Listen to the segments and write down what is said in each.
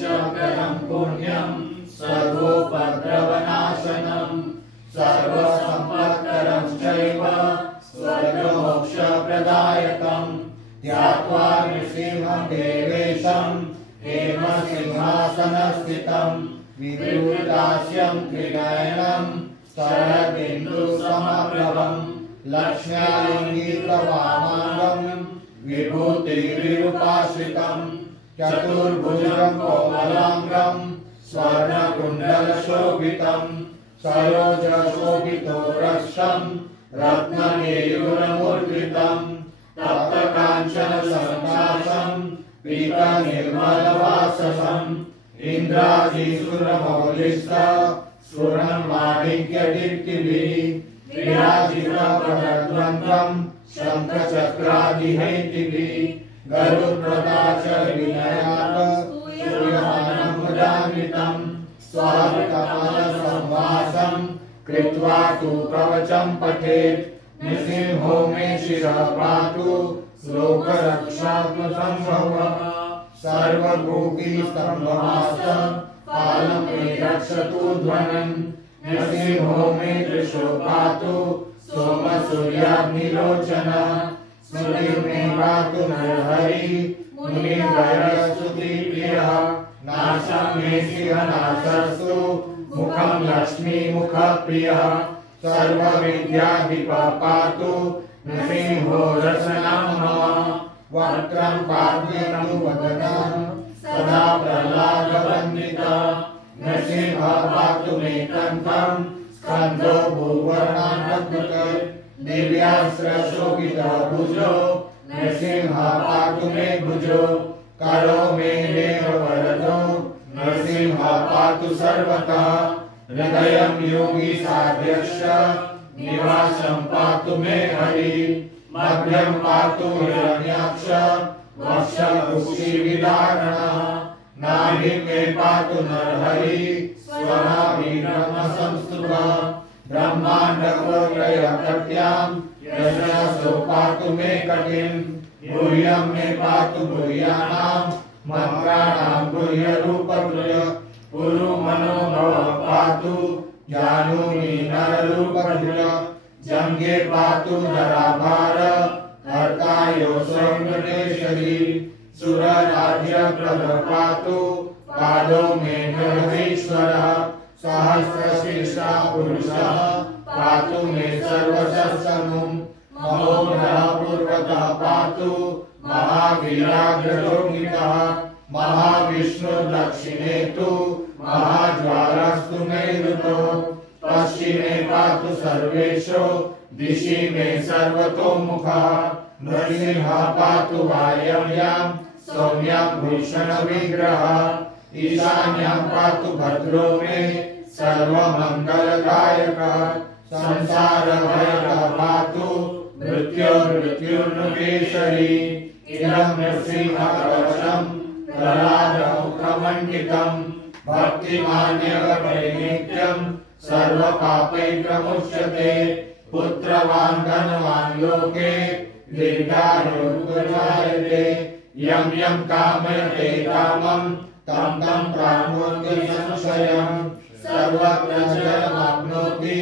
शकरं पुण्यं सर्वोपद्रवनाशनं सर्वसम्पत्करं चैव स्वर्गमोक्षप्रदायकं ध्यात्वा नृसिंहं देवेशं हेमसिंहासनस्थितं विभूतास्यं त्रिनयनं शरदिन्दुसमप्रभं लक्ष्म्यालिङ्गितवामाङ्गं विभूतिविरूपाश्रितं चतुर्भुजं कोमलांगं स्वर्णकुण्डलशोभितं सरोजशोभितो रक्षं रत्नकेयूरमुद्रितं तप्तकाञ्चनसङ्काशं पीतनिर्मलवाससं इन्द्राजिसुरमौलिस्थ स्फुरन्माणिक्यदीप्तिभिः विराजितपदद्वन्द्वं शङ्खचक्रादिहेतिभिः गरुत्प्रदाच विनयात् स्तूयमानं मुदान्वितं स्वाहाकमलसंवासं कृत्वा तु कवचं पठेत् नृसिंहो मे शिरः पातु लोकरक्षात्मसम्भवः सर्वभूतिस्तम्भमास्त पालं मे रक्षतु ध्वनिं नृसिंहो मे दृशो पातु सोमसूर्याग्निलोचनः स्मृतिं मे पातु नरहरि मुनिवरस्तुतिप्रियः नाशं मे सिंहनाशस्तु मुखं लक्ष्मीमुखप्रियः सर्वविद्याधिपः पातु नृसिंहो रसनं मम वक्त्रं पातु वदनं सदा प्रह्लादवन्दितः नृसिंहः पातु मे कण्ठं स्कन्धो भूवर्णान्धकृतः दिव्यास्त्रशोभितः भुजो नृसिंहः पातु मे भुजो करो मे देववरदो नृसिंहः पातु सर्वतः हृदयं योगी साध्यक्ष निवासं पातु मे हरि मध्यं पातु हिरण्याक्ष वक्षं कुक्षिविदारणः नाभिं मे पातु नरहरि स्वनाभिब्रह्मसंस्तुतः ब्रह्माण्डकोत्रयकट्यां यशसो पातु मे कटिं गुह्यं मे पातु गुह्यानां मन्त्राणां गुह्यरूपकृत पुरु मनोभव पातु जानुनि नररूपकृत जङ्गे पातु धराभार हर्तायो सौम्येश्वरी सुरराज्यप्रद पातु पादो मे ग्रहेश्वरः सहस्रशीर्षा पुरुषः पातु मे सर्वशस्त्रमुं महोग्रः पूर्वतः पातु महावीराग्रलोकितः महाविष्णुर्दक्षिणे तु महाज्वालस्तु नैऋतो पश्चिमे पातु सर्वेषु दिशि मे सर्वतोमुखः नृसिंहः पातु वायव्यां सौम्यां भूषणविग्रहः ईशान्यां पातु भद्रो मे सर्वमङ्गलदायकः संसारभयः पातु मृत्युर्मृत्युर्नुकेशरी इदं नृसिंहकवचं प्रह्लादमुखमण्डितं भक्तिमान्यवैनित्यं सर्वपापैः प्रमुच्यते पुत्रवान् धनवान् लोके दीर्घायुर्जायते यं यं कामयते कामं तं तं प्राप्नोति संशयं सर्वत्र जयमाप्नोति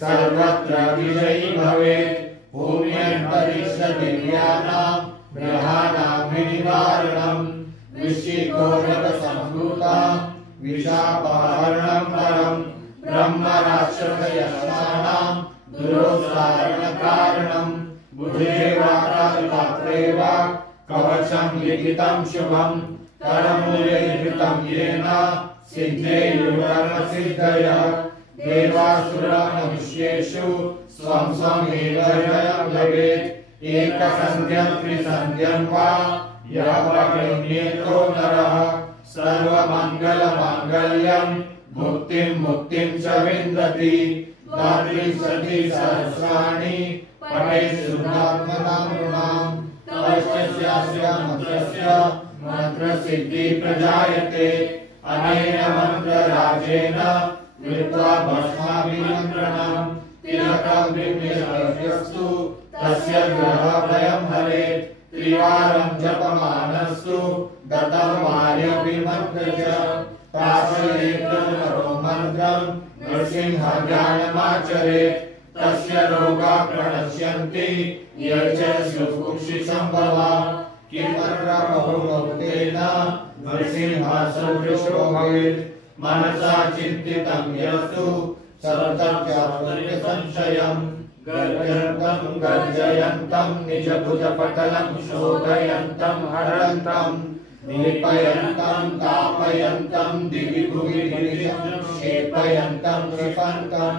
सर्वत्र विजयी भवेत् भूम्यन्तरिक्षं दिव्यानां ग्रहाणां विनिवारणं वृश्चिकोरकसम्भूतं विशापहरणं परं ब्रह्मराक्षसयक्षाणां दुरोत्सारणकारणं बुधे वा कालपात्रे वा कवचं लिखितं शुभं करमूले धृतं येन सिद्धेयुर्धर्मसिद्धयः देवासुरमनुष्येषु स्वं स्वमेव जयं लभेत् एकसन्ध्यं त्रिसन्ध्यं वा यः परिण्येतो नरः सर्वमङ्गलमाङ्गल्यं मुक्तिं मुक्तिं च विन्दति दात्री सती सहस्राणि पठेत् शुद्धात्मनां नृणां तपस्यास्य मन्त्रस्य मन्त्रसिद्धिः प्रजायते अनेन मन्त्रराजेन कृत्वा भस्माभिमन्त्रणं तिलकं विद्यस्तु तस्य ग्रहभयं हरेत् त्रिवारं जपमानस्तु दत्तं वार्यभिमन्त्रं च प्रार्थयेत् नरो मन्त्रं नृसिंहध्यानमाचरेत् तस्य रोगाः प्रणश्यन्ति ये च सुकुक्षिसम्भवा किमत्र बहुभक्तेन नृसिंहसदृशो भवेत् मनसा चिन्तितं यस्तु सर्वतः संशयम् गर्जन्तं गर्जयन्तं निजभुजपटलं शोभयन्तं हरन्तं दीपयन्तं तापयन्तं दिवि भुवि क्षेपयन्तं क्षिपन्तं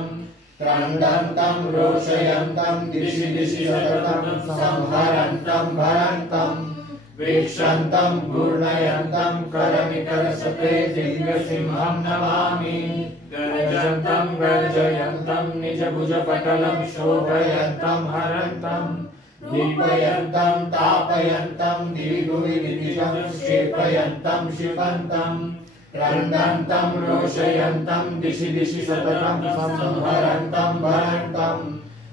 क्रन्दन्तं रोषयन्तं दिशि दिशि सततं संहरन्तं भरन्तं वीक्षन्तं घूर्णयन्तं करनिकरसते दिव्यसिंहं नमामि गर्जन्तं गर्जयन्तं निजभुजपटलं शोभयन्तं हरन्तं दीपयन्तं तापयन्तं दिवि भुवि क्षेपयन्तं क्षिपन्तं क्रन्दन्तं रोषयन्तं दिशि दिशि सततं संहरन्तं भरन्तं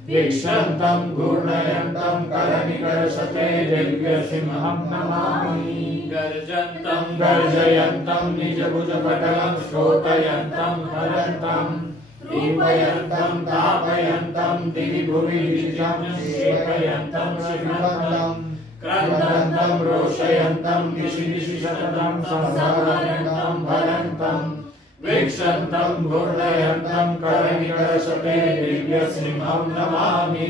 वीक्षन्तं घूर्णयन्तं करनिकरसते दिव्यसिंहं नमामि गर्जन्तं गर्जयन्तं निजभुजपटलं शोभयन्तं हरन्तं दीपयन्तं तापयन्तं दिवि भुवि क्षेपयन्तं क्षिपन्तं क्रन्दन्तं रोषयन्तं दिशि दिशि सततं संहरन्तं भरन्तं वीक्षन्तं घूर्णयन्तं करनिकरसते दिव्यसिंहं नमामि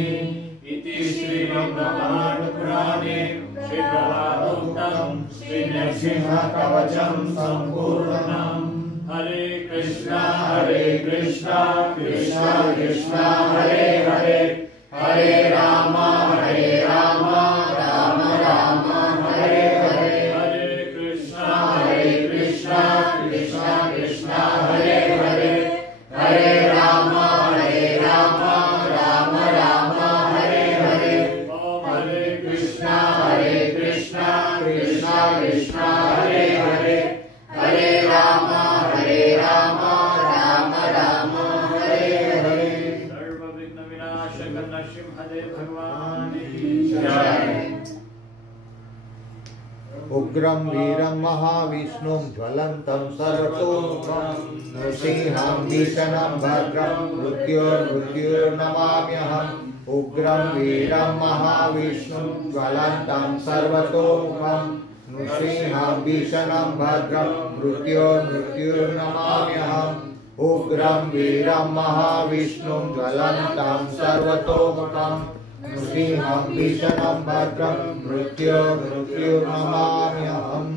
इति श्रीमद्भागवतपुराणे श्रीप्रहलादोक्तं श्रीनृसिंहकवचं सम्पूर्णम् हरे कृष्णा कृष्णा कृष्णा हरे हरे हरे राम राम राम हरे हरे हरे कृष्णा कृष्णा कृष्णा हरे हरे हरे राम राम राम हरे हरे ओम हरे कृष्णा कृष्णा कृष्णा हरे हरे हरे राम राम राम हरे हरे सर्व विघ्न विनाशक नरसिंहदेव भगवान की जय। उग्रं वीरं महाविष्णुं ज्वलन्तं सर्वतोमुखं नृसिंहं भीषणं भद्रं मृत्युर्नमाम्यहम् उग्रं वीरं महाविष्णुं ज्वलन्तं सर्वतोमुखं नृसिंहं भीषणं भद्रं मृत्युर्नमाम्यहम् उग्रं वीरं महाविष्णुं ज्वलन्तं सर्वतोमुखं नृसिंहं भीषणं भद्रं मृत्युर्नमाम्यहम्।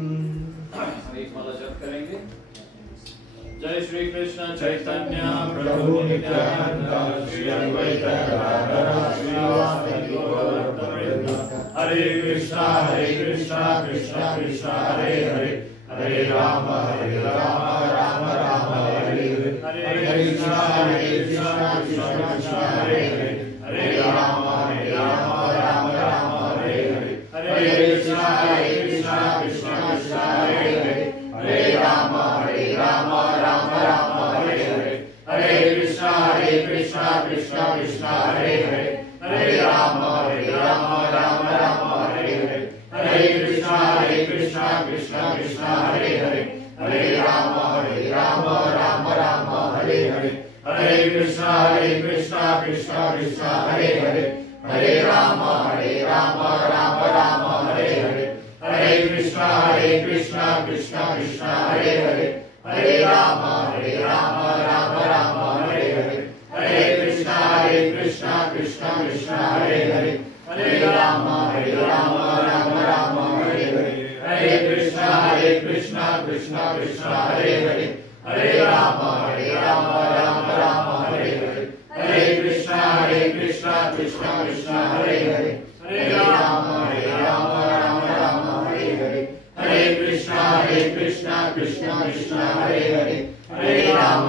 जय श्री कृष्ण चैतन्य प्रभु नित्यानंद श्री अद्वैत गदाधर श्रीवासादि गौरभक्तवृंद हरे कृष्णा कृष्णा कृष्णा हरे हरे हरे राम राम राम हरे हरे हरे कृष्णा कृष्णा कृष्णा हरे हरे हरे राम राम हरे हरे हरे कृष्णा कृष्णा कृष्णा हरे हरे हरे राम राम हरे हरे हरे कृष्णा कृष्णा कृष्णा हरे हरे हरे राम राम हरे हरे हरे कृष्णा कृष्णा कृष्णा हरे हरे हरे राम राम हरे हरे हरे कृष्णा कृष्णा कृष्णा हरे हरे हरे राम राम हरे हरे हरे कृष्णा कृष्णा कृष्णा हरे हरे हरे राम राम हरे हरे हरे कृष्णा कृष्णा कृष्णा हरे हरे हरे राम राम हरे हरे हरे कृष्णा कृष्णा कृष्णा हरे हरे हरे राम राम हरे हरे हरे कृष्णा कृष्णा कृष्णा हरे हरे हरे राम राम हरे हरे हरे कृष्णा कृष्णा कृष्णा हरे हरे हरे राम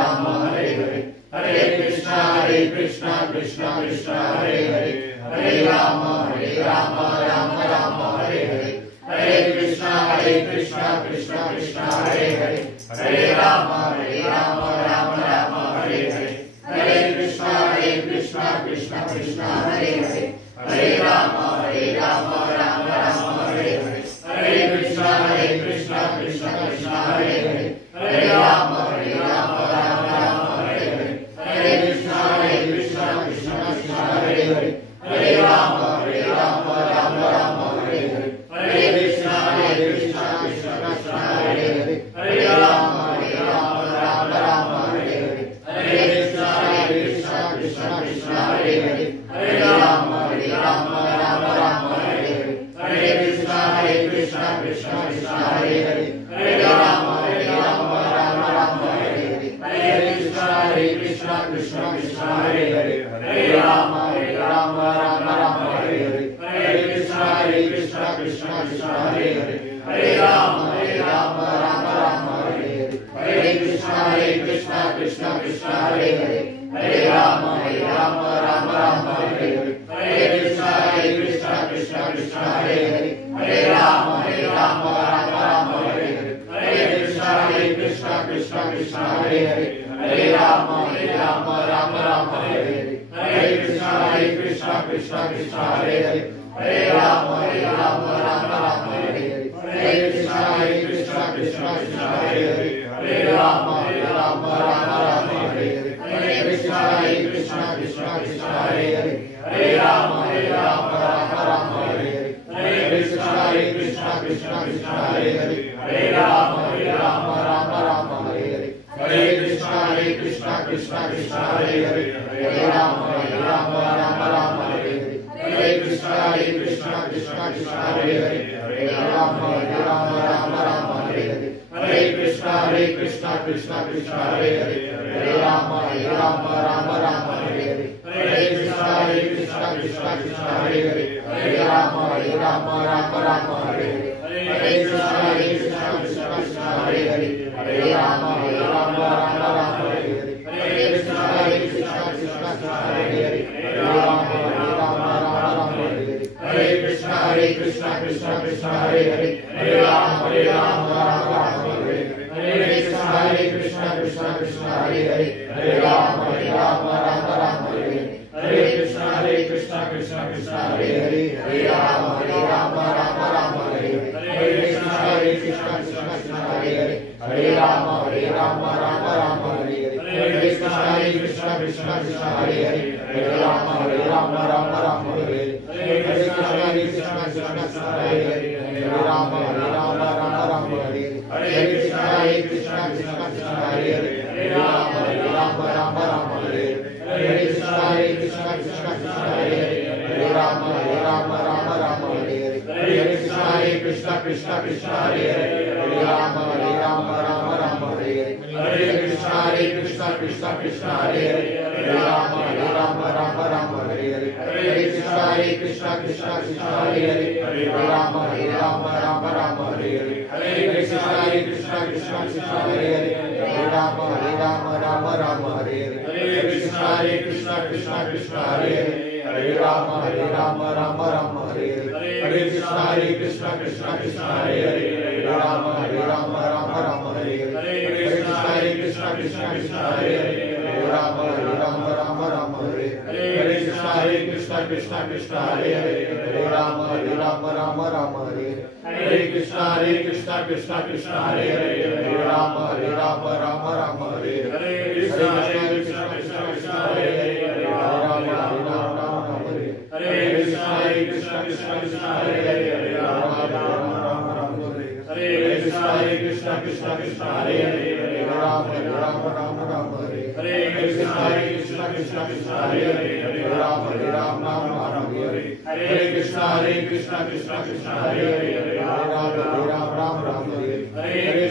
राम हरे हरे हरे कृष्णा कृष्णा कृष्णा हरे हरे हरे राम राम हरे हरे हरे कृष्णा कृष्णा कृष्णा हरे हरे हरे राम राम हरे हरे हरे कृष्णा कृष्णा कृष्णा हरे हरे हरे राम कृष्ण कृष्ण हरे हरे हरे राम राम राम हरे हरे हरे कृष्ण कृष्ण कृष्ण कृष्ण हरे हरे हरे राम राम राम हरे हरे हरे कृष्ण कृष्ण कृष्ण कृष्ण हरे हरे हरे राम राम हरे हरे हरे कृष्ण कृष्ण कृष्ण कृष्ण हरे हरे हरे राम राम हरे हरे हरे कृष्ण कृष्ण कृष्ण कृष्ण हरे हरे हरे राम राम हरे हरे हरे कृष्ण कृष्ण कृष्ण कृष्ण हरे हरे हरे राम राम हरे हरे हरे कृष्ण कृष्ण कृष्ण कृष्ण हरे हरे हरे राम राम हरे हरे हरे कृष्ण कृष्ण कृष्ण कृष्ण हरे हरे हरे राम राम हरे हरे हरे कृष्ण कृष्ण कृष्ण कृष्ण हरे हरे हरे राम राम हरे हरे हरे कृष्ण कृष्ण कृष्ण कृष्ण हरे हरे हरे राम राम हरे हरे हरे कृष्ण कृष्ण कृष्ण कृष्ण हरे हरे हरे राम राम हरे हरे हरे कृष्ण कृष्ण कृष्ण कृष्ण हरे हरे हरे राम हरे हरे हरे कृष्ण कृष्ण कृष्ण कृष्ण हरे हरे हरे राम हरे हरे हरे कृष्ण कृष्ण कृष्ण कृष्ण हरे हरे हरे राम हरे हरे हरे कृष्ण कृष्ण कृष्ण कृष्ण हरे हरे हरे राम हरे हरे हरे कृष्ण कृष्ण कृष्ण कृष्ण हरे हरे हरे राम हरे हरे हरे कृष्ण कृष्ण कृष्ण कृष्ण हरे हरे हरे राम हरे हरे हरे कृष्ण कृष्ण कृष्ण कृष्ण हरे हरे हरे राम हरे हरे हरे कृष्ण कृष्ण कृष्ण कृष्ण हरे हरे हरे राम हरे हरे हरे कृष्ण कृष्ण कृष्ण कृष्ण हरे हरे हरे राम हरे हरे हरे कृष्ण कृष्ण कृष्ण कृष्ण हरे हरे हरे राम हरे हरे हरे कृष्ण कृष्ण कृष्ण कृष्ण हरे हरे हरे राम हरे हरे कृष्ण कृष्ण कृष्ण कृष्ण हरे हरे हरे राम हरे हरे कृष्ण कृष्ण कृष्ण कृष्ण हरे हरे हरे राम हरे हरे हरे कृष्ण कृष्ण कृष्ण कृष्ण हरे हरे हरे राम हरे हरे हरे कृष्ण कृष्ण कृष्ण कृष्ण हरे हरे हरे राम हरे हरे हरे कृष्ण कृष्ण कृष्ण कृष्ण हरे हरे हरे राम हरे हरे हरे कृष्ण कृष्ण कृष्ण कृष्ण हरे हरे हरे राम हरे हरे हरे कृष्ण कृष्ण कृष्ण कृष्ण हरे हरे हरे राम हरे हरे हरे कृष्ण कृष्ण कृष्ण कृष्ण हरे हरे हरे राम हरे हरे हरे कृष्ण कृष्ण कृष्ण कृष्ण हरे हरे हरे राम हरे हरे हरे कृष्ण कृष्ण कृष्ण कृष्ण हरे हरे हरे राम हरे हरे हरे कृष्ण कृष्ण कृष्ण कृष्ण हरे हरे हरे राम हरे हरे हरे कृष्ण कृष्ण कृष्ण कृष्ण हरे हरे हरे राम हरे हरे हरे कृष्ण कृष्ण कृष्ण कृष्ण हरे हरे हरे राम हरे हरे हरे कृष्ण कृष्ण कृष्ण कृष्ण हरे हरे हरे राम हरे हरे हरे कृष्ण कृष्ण कृष्ण कृष्ण हरे हरे हरे राम हरे हरे हरे कृष्ण कृष्ण कृष्ण कृष्ण हरे हरे हरे राम हरे हरे कृष्ण कृष्ण कृष्ण कृष्ण हरे हरे हरे राम हरे कृष्ण कृष्ण कृष्ण कृष्ण हरे हरे हरे राम हरे हरे कृष्ण कृष्ण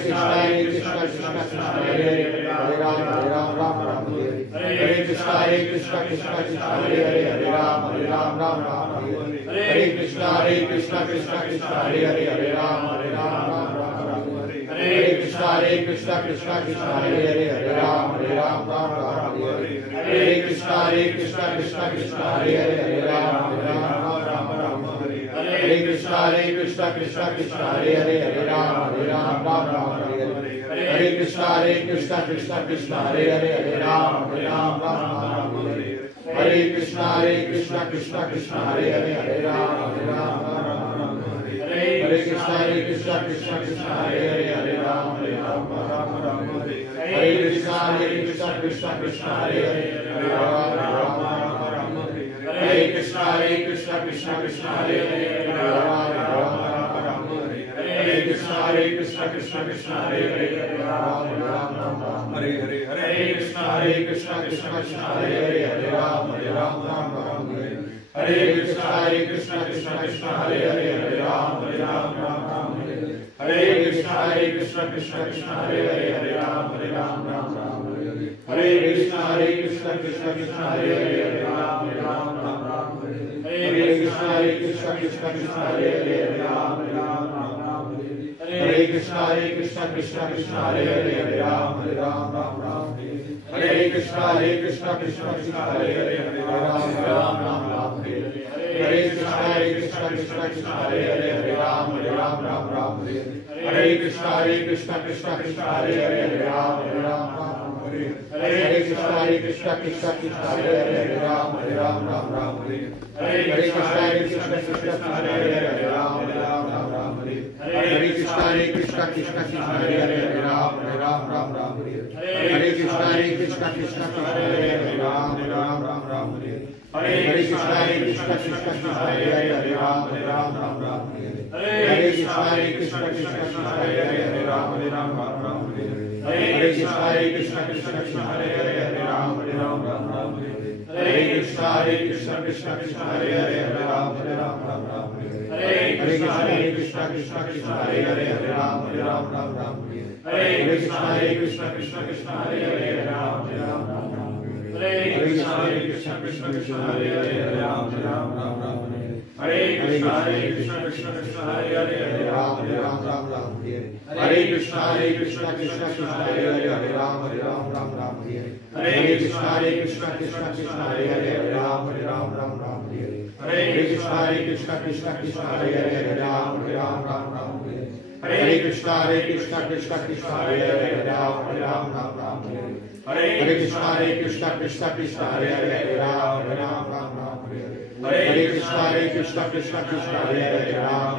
कृष्ण कृष्ण हरे हरे हरे राम हरे हरे कृष्ण कृष्ण कृष्ण कृष्ण हरे हरे हरे राम हरे कृष्ण कृष्ण कृष्ण कृष्ण हरे हरे हरे राम हरे कृष्ण कृष्ण कृष्ण कृष्ण हरे हरे हरे राम हरे हरे कृष्ण कृष्ण कृष्ण कृष्ण हरे हरे हरे राम हरे हरे कृष्ण कृष्ण कृष्ण कृष्ण हरे हरे हरे राम हरे हरे कृष्ण कृष्ण कृष्ण कृष्ण हरे हरे हरे राम हरे कृष्ण कृष्ण कृष्ण कृष्ण हरे हरे हरे राम हरे कृष्ण कृष्ण कृष्ण कृष्ण हरे हरे हरे राम हरे कृष्ण कृष्ण कृष्ण कृष्ण हरे हरे हरे राम हरे Krishna Krishna Krishna Krishna Hare Hare Hare Ram Hare Krishna Krishna Krishna Hare Hare Hare Rama Rama Rama Hare Hare Hare Krishna Krishna Krishna Hare Hare Hare Rama Rama Rama Hare Hare Hare Krishna Krishna Krishna Hare Hare Hare Rama Rama Hare Hare Hare Krishna Krishna Krishna Hare Hare Hare Rama Rama Hare Hare Krishna Krishna Krishna Hare Hare Hare Rama Rama Hare Hare Krishna Krishna Krishna Hare Hare Hare Rama Rama Hare Hare Krishna Krishna Krishna Hare Hare Hare Rama Rama Hare Hare Krishna Krishna Krishna Hare Hare Hare Rama Rama Hare Krishna Krishna Krishna Hare Hare Hare Rama Rama Hare Krishna Krishna Krishna Hare Hare Hare Rama Rama Hare Hare Krishna Krishna Krishna Hare Hare Hare Rama Rama Hare Hare Krishna Krishna Krishna Hare Hare Hare Rama Rama Hare Hare Krishna Krishna Krishna Hare Hare Hare Rama Rama Hare Hare Krishna Krishna Krishna Hare Hare Hare Rama Rama Hare Hare Krishna Krishna Krishna Hare Hare Hare Rama Rama Hare Hare Krishna Krishna Krishna Hare Hare Hare Rama Rama Hare Hare Krishna Krishna Krishna Hare Hare Hare Rama Rama Hare Hare Krishna Krishna Krishna Hare Hare Hare Rama Rama Hare Hare Krishna Krishna Krishna Hare Hare Hare Rama Rama Hare Hare Krishna Krishna Krishna Hare Hare Hare Rama Rama Hare Hare Krishna Krishna Krishna Hare Hare Hare Rama Rama Hare Hare Krishna Krishna Krishna Hare Hare Hare Rama Rama Hare Krishna Krishna Krishna Hare Hare Hare Rama Rama Hare Krishna Krishna Krishna Hare Hare Hare Rama Rama Hare Krishna Krishna Krishna Hare Hare Hare Rama Rama Hare Krishna Krishna Krishna Hare Hare Hare Rama Rama Hare Krishna Krishna Krishna Hare Hare Hare Rama Rama Hare Krishna Krishna Krishna Hare Hare Hare Rama Rama Hare Krishna Krishna Krishna Hare Hare Hare Rama Rama Hare Krishna Krishna Krishna Hare Hare Hare Rama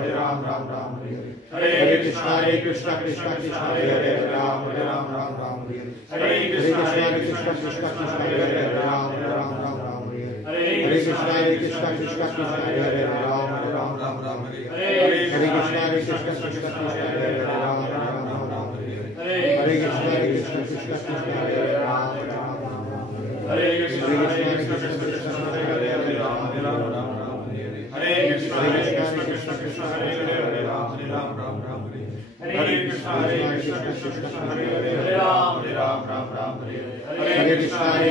Rama Hare Krishna Krishna Krishna Hare Hare Hare Rama Rama Hare Krishna Krishna Krishna Hare Hare Hare Rama Rama Hare Krishna Krishna Krishna Hare Hare Hare Rama Rama Hare Krishna Krishna Krishna Hare Hare Hare Rama Rama Hare Krishna Krishna Krishna Hare Hare Hare Rama Rama Hare Krishna Krishna Krishna Hare Hare Rama Hare Krishna Krishna Krishna Hare Hare Hare Rama Rama Hare Krishna Krishna Krishna Hare Hare Hare Rama Rama Hare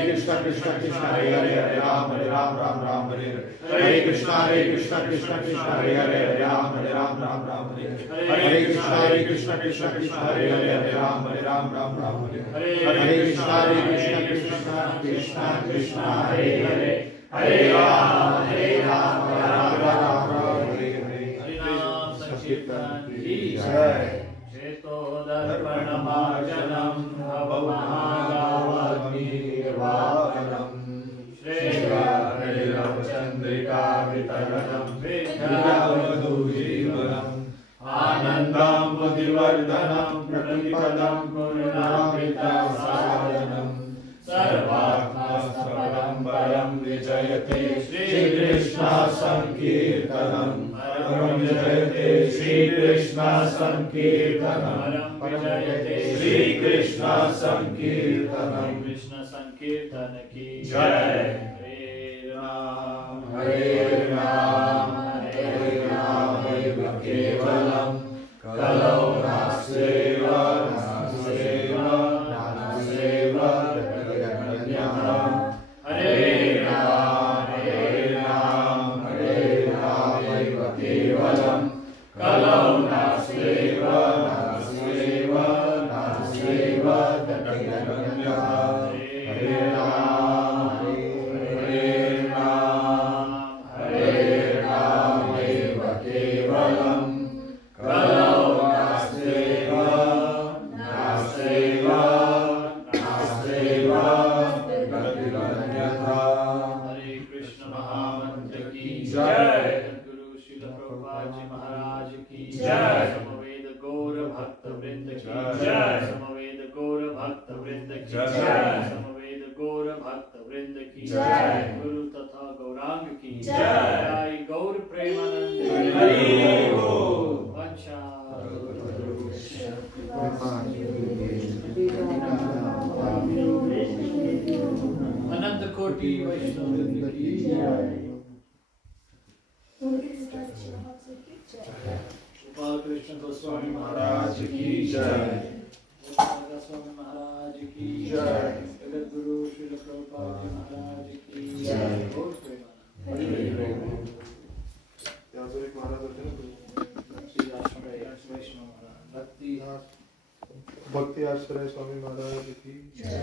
Krishna Krishna Krishna Hare Hare Hare Rama Rama Hare Krishna Krishna Krishna Hare Hare Hare Rama Rama Hare Krishna Krishna Krishna Hare Hare Hare Rama Rama Hare Krishna Krishna Krishna Hare Hare Hare Rama Rama Hare Krishna Krishna Krishna Krishna Hare Hare Hare Rama Rama Rama Hare Hare Sankirtan ki jai Cheto darpanamajanam Avamahagavadnirvakanam Shreya Chandrika Vitaranam Vidyavadhujivanam Anandam Budhivardhanam Pratipadam Purnamritasadanam Sarvatmastapadam Param Vijayate Shri Krishna Sankirtanam Param Vijayate Shri Krishna Sankirtanam Param Vijayate Shri Krishna Sankirtanam Krishna Sankirtan ki jai Hare Ram Hare Ram Eva Kevalam Kalau Naseva Naseva Naseva Hare Ram Hare Ram Hare Ram Eva Kevalam Kalau Naseva Naseva Naseva Hare Ram Hare Ram Hare Ram Eva Kevalam Kalau Naseva Naseva Naseva Hare Krishna Mahamantra ki jai Guru Srila Prabhupada Ji Maharaj ki jai Samaveda जय गौर प्रेमानंद हरि बोल। अच्छा अनंत कोटि वैष्णव की जय। गोपाल कृष्ण गोस्वामी महाराज की जय। गोस्वामी महाराज की जय। जगत गुरु श्रील प्रभुपाद जी महाराज की जय। गौर प्रेमानंद याजक एक महाराज होते ना श्री वैष्णव महाराज भक्ति भक्ति आश्रय स्वामी महाराज की जय।